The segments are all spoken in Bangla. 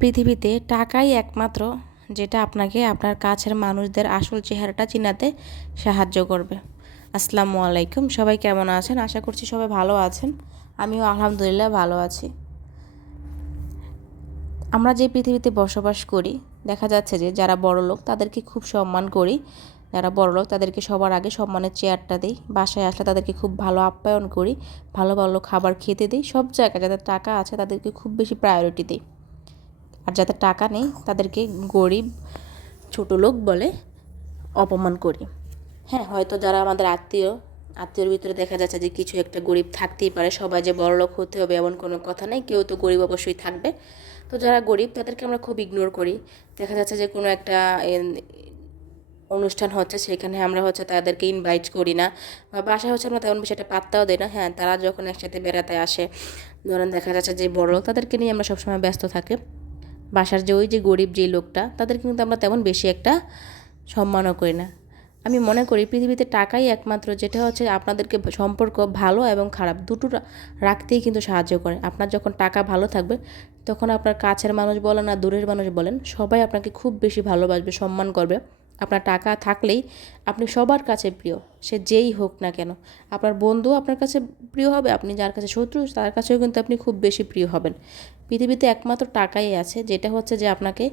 পৃথিবীতে টাকাই একমাত্র যেটা আপনাকে আপনার কাছের মানুষদের আসল চেহারাটা চিনাতে সাহায্য করবে। আসসালামু আলাইকুম, সবাই কেমন আছেন? আশা করছি সবাই ভালো আছেন। আমিও আলহামদুলিল্লাহ ভালো আছি। আমরা যে পৃথিবীতে বসবাস করি, দেখা যাচ্ছে যে যারা বড়লোক তাদেরকে খুব সম্মান করি। যারা বড়লোক তাদেরকে সবার আগে সম্মানের চেয়ারটা দিই। বাসায় আসলে তাদেরকে খুব ভালো আপ্যায়ন করি, ভালো ভালো খাবার খেতে দিই। সব জায়গায় যাদের টাকা আছে তাদেরকে খুব বেশি প্রায়োরিটি দিই। আর যাদের টাকা নেই তাদেরকে গরিব, ছোট লোক বলে অপমান করি। হ্যাঁ, হয়তো যারা আমাদের আত্মীয়র ভিতরে দেখা যাচ্ছে যে কিছু একটা গরিব থাকতেই পারে। সবাই যে বড়লোক হতে হবে এমন কোনো কথা নেই, কেউ তো গরিব অবশ্যই থাকবে। তো যারা গরিব তাদেরকে আমরা খুব ইগনোর করি। দেখা যাচ্ছে যে কোনো একটা অনুষ্ঠান হচ্ছে, সেখানে আমরা তাদেরকে ইনভাইট করি না, বা বাসায় আমরা তেমন বেশি একটা পাত্তাও দিই না। হ্যাঁ, তারা যখন একসাথে বেড়াতে আসে, ধরেন দেখা যাচ্ছে যে বড়লোক, তাদেরকে নিয়ে আমরা সবসময় ব্যস্ত থাকি। বাসার যে গরিব যে লোকটা, তাদের কিন্তু আমরা তেমন বেশি একটা সম্মানও করি না। আমি মনে করি পৃথিবীতে টাকাই একমাত্র যেটা আপনাদেরকে সম্পর্ক ভালো এবং খারাপ দুটো রাখতেই কিন্তু সাহায্য করে। আপনার যখন টাকা ভালো থাকবে, তখন আপনার কাছের মানুষ বলেন আর দূরের মানুষ বলেন, সবাই আপনাকে খুব বেশি ভালোবাসবে, সম্মান করবে। আপনার টাকা থাকলেই আপনি সবার কাছে প্রিয়, সে যেই হোক না কেন। আপনার বন্ধু আপনার কাছে প্রিয় হবে, আপনি যার কাছে শত্রু তার কাছেও কিন্তু আপনি খুব বেশি প্রিয় হবেন। পৃথিবীতে একমাত্র টাকাই আছে যেটা যে আপনাকে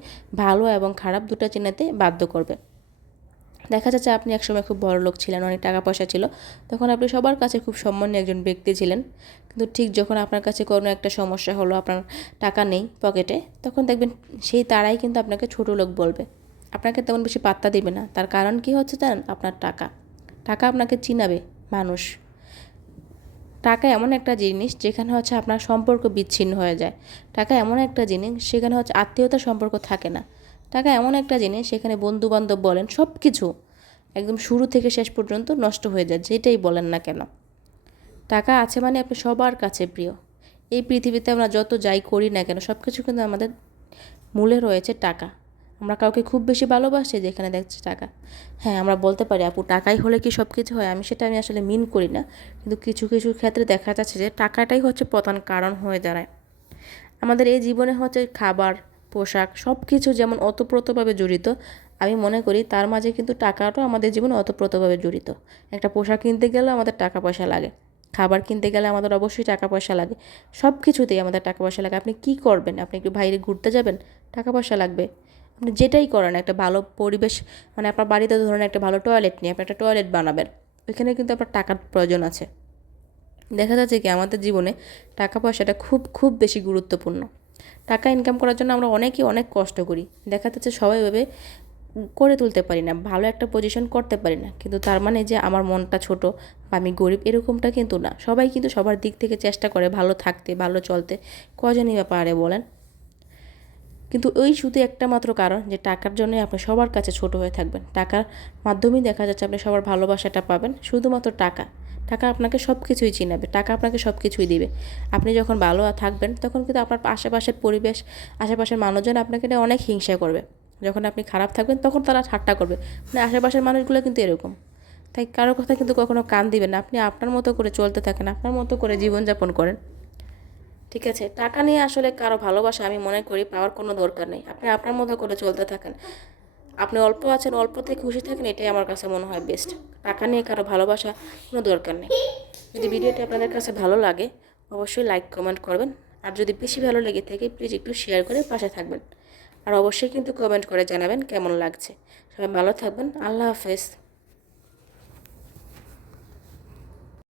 ভালো এবং খারাপ দুটো চিনাতে বাধ্য করবে। দেখা যাচ্ছে আপনি একসময় খুব বড়লোক ছিলেন, অনেক টাকা পয়সা ছিল, তখন আপনি সবার কাছে খুব সম্মানীয় একজন ব্যক্তি ছিলেন। কিন্তু ঠিক যখন আপনার কাছে কোনো একটা সমস্যা হলো, আপনার টাকা নেই পকেটে, তখন দেখবেন সেই তারাই কিন্তু আপনাকে ছোটো লোক বলবে, আপনাকে তেমন বেশি পাত্তা দেবে না। তার কারণ কি জানেন? আপনার টাকা। টাকা আপনাকে চিনাবে মানুষ। টাকা এমন একটা জিনিস যেখানে আপনার সম্পর্ক বিচ্ছিন্ন হয়ে যায়। টাকা এমন একটা জিনিস সেখানে আত্মীয়তার সম্পর্ক থাকে না। টাকা এমন একটা জিনিস সেখানে বন্ধুবান্ধব বলেন সব কিছু একদম শুরু থেকে শেষ পর্যন্ত নষ্ট হয়ে যায়, যেটাই বলেন না কেন। টাকা আছে মানে আপনি সবার কাছে প্রিয়। এই পৃথিবীতে আমরা যত যাই করি না কেন, সব কিছু কিন্তু আমাদের মূলে রয়েছে টাকা। আমরা কাউকে খুব বেশি ভালোবাসি যেখানে দেখছি টাকা। হ্যাঁ, আমরা বলতে পারি আপু টাকাই হলে কি সব কিছু হয়? আমি আসলে মিন করি না, কিন্তু কিছু কিছু ক্ষেত্রে দেখা যাচ্ছে যে টাকাটাই প্রধান কারণ হয়ে দাঁড়ায়। আমাদের এই জীবনে খাবার, পোশাক সব কিছু যেমন ওতপ্রোতভাবে জড়িত, আমি মনে করি তার মাঝে কিন্তু টাকাটাও আমাদের জীবনে ওতপ্রোতভাবে জড়িত। একটা পোশাক কিনতে গেলেও আমাদের টাকা পয়সা লাগে, খাবার কিনতে গেলে আমাদের অবশ্যই টাকা পয়সা লাগে, সব কিছুতেই আমাদের টাকা পয়সা লাগে। আপনি কি করবেন? আপনি একটু বাইরে ঘুরতে যাবেন, টাকা পয়সা লাগবে। আপনি যেটাই করেন, একটা ভালো পরিবেশ, মানে আপনার বাড়িতে ধরুন একটা ভালো টয়লেট নিয়ে আপনি একটা টয়লেট বানাবেন, ওইখানে কিন্তু আপনার টাকার প্রয়োজন আছে। দেখা যাচ্ছে কি আমাদের জীবনে টাকা পয়সাটা খুব খুব বেশি গুরুত্বপূর্ণ। টাকা ইনকাম করার জন্য আমরা অনেকেই অনেক কষ্ট করি। দেখা যাচ্ছে সবাই ভাবে করে তুলতে পারি না, ভালো একটা পজিশন করতে পারি না, কিন্তু তার মানে যে আমার মনটা ছোট বা আমি গরিব এরকমটা কিন্তু না। সবাই কিন্তু সবার দিক থেকে চেষ্টা করে ভালো থাকতে, ভালো চলতে। কজনই বা পারে বলেন? কিন্তু ওই শুধু একটা মাত্র কারণ যে টাকার জন্যই আপনি সবার কাছে ছোট হয়ে থাকবেন। টাকার মাধ্যমেই দেখা যাচ্ছে আপনি সবার ভালোবাসাটা পাবেন, শুধুমাত্র টাকা। টাকা আপনাকে সব কিছুই চিনাবে, টাকা আপনাকে সব কিছুই দিবে। আপনি যখন ভালো থাকবেন তখন কিন্তু আপনার আশেপাশের পরিবেশ, আশেপাশের মানুষজন আপনাকে নিয়ে অনেক হিংসা করবে। যখন আপনি খারাপ থাকবেন তখন তারা ঠাট্টা করবে। মানে আশেপাশের মানুষগুলো কিন্তু এরকম। তাই কারো কথা কিন্তু কখনো কান দিবেন না। আপনি আপনার মতো করে চলতে থাকেন, আপনার মতো করে জীবনযাপন করেন। ঠিক আছে, টাকা নিয়ে আসলে কারো ভালোবাসা আমি মনে করি পাওয়ার কোনো দরকার নেই। আপনি আপনার মতো করে চলতে থাকেন। আপনি অল্প আছেন, অল্পতে খুশি থাকেন, এটাই আমার কাছে মনে হয় বেস্ট। টাকা নিয়ে কারো ভালোবাসা কোনো দরকার নেই। যদি ভিডিওটি আপনাদের কাছে ভালো লাগে অবশ্যই লাইক কমেন্ট করবেন। আর যদি বেশি ভালো লেগে থাকে প্লিজ একটু শেয়ার করে পাশে থাকবেন। আর অবশ্যই কিন্তু কমেন্ট করে জানাবেন কেমন লাগছে। সবাই ভালো থাকবেন। আল্লাহ হাফেজ।